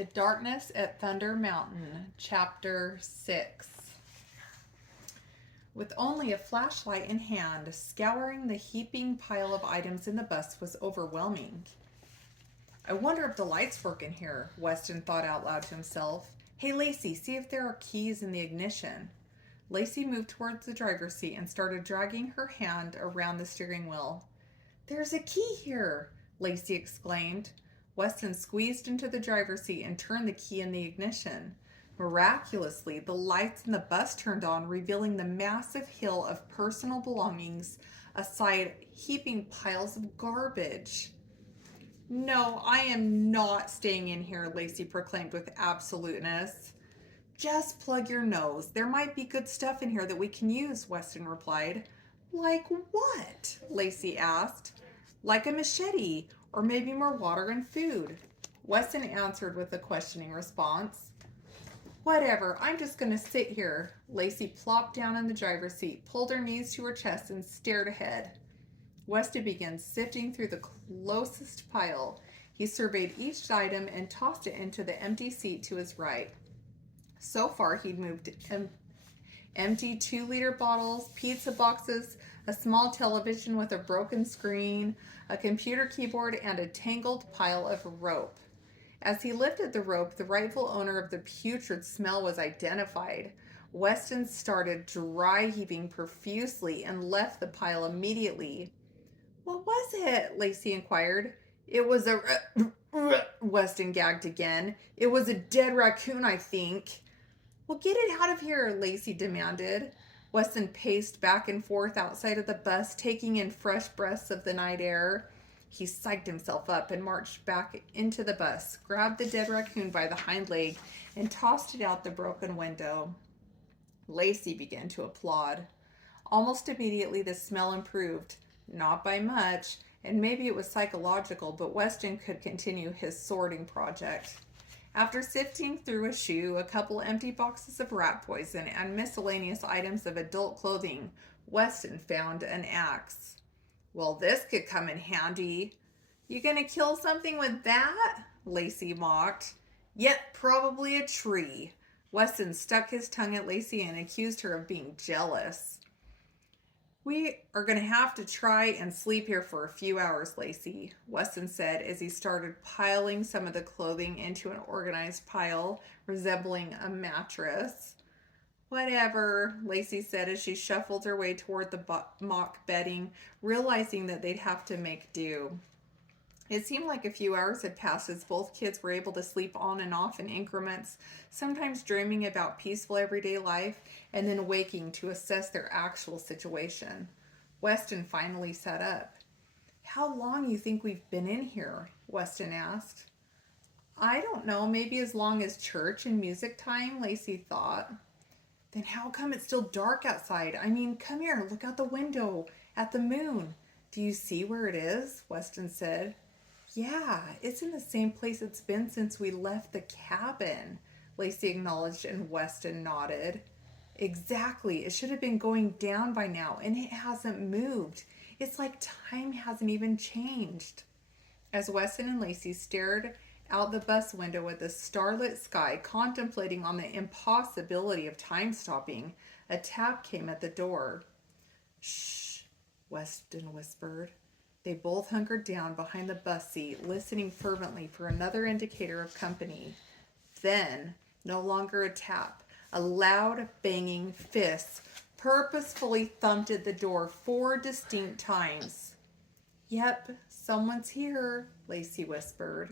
The Darkness at Thunder Mountain, Chapter 6. With only a flashlight in hand, scouring the heaping pile of items in the bus was overwhelming. I wonder if the lights work in here, Weston thought out loud to himself. Hey, Lacie, see if there are keys in the ignition. Lacie moved towards the driver's seat and started dragging her hand around the steering wheel. There's a key here, Lacie exclaimed. Weston squeezed into the driver's seat and turned the key in the ignition. Miraculously, the lights in the bus turned on, revealing the massive hill of personal belongings aside heaping piles of garbage. No, I am not staying in here, Lacie proclaimed with absoluteness. Just plug your nose. There might be good stuff in here that we can use, Weston replied. Like what? Lacie asked. Like a machete, or maybe more water and food. Weston answered with a questioning response. Whatever, I'm just going to sit here. Lacie plopped down in the driver's seat, pulled her knees to her chest, and stared ahead. Weston began sifting through the closest pile. He surveyed each item and tossed it into the empty seat to his right. So far, he'd moved empty 2-liter bottles, pizza boxes, a small television with a broken screen, a computer keyboard, and a tangled pile of rope. As he lifted the rope, the rightful owner of the putrid smell was identified. Weston started dry heaving profusely and left the pile immediately. What was it? Lacie inquired. It was a... Weston gagged again. It was a dead raccoon, I think. Well, get it out of here, Lacie demanded. Weston paced back and forth outside of the bus, taking in fresh breaths of the night air. He psyched himself up and marched back into the bus, grabbed the dead raccoon by the hind leg, and tossed it out the broken window. Lacie began to applaud. Almost immediately, the smell improved. Not by much, and maybe it was psychological, but Weston could continue his sorting project. After sifting through a shoe, a couple empty boxes of rat poison, and miscellaneous items of adult clothing, Weston found an axe. Well, this could come in handy. You gonna kill something with that? Lacie mocked. Yep, probably a tree. Weston stuck his tongue at Lacie and accused her of being jealous. We are going to have to try and sleep here for a few hours, Lacie, Weston said as he started piling some of the clothing into an organized pile resembling a mattress. Whatever, Lacie said as she shuffled her way toward the mock bedding, realizing that they'd have to make do. It seemed like a few hours had passed as both kids were able to sleep on and off in increments, sometimes dreaming about peaceful everyday life and then waking to assess their actual situation. Weston finally sat up. How long you think we've been in here? Weston asked. I don't know, maybe as long as church and music time, Lacie thought. Then how come it's still dark outside? I mean, come here, look out the window at the moon. Do you see where it is? Weston said. Yeah, it's in the same place it's been since we left the cabin, Lacie acknowledged and Weston nodded. Exactly, it should have been going down by now and it hasn't moved. It's like time hasn't even changed. As Weston and Lacie stared out the bus window at the starlit sky, contemplating on the impossibility of time stopping, a tap came at the door. Shh, Weston whispered. They both hunkered down behind the bus seat, listening fervently for another indicator of company. Then, no longer a tap, a loud banging fist purposefully thumped at the door 4 distinct times. Yep, someone's here, Lacie whispered.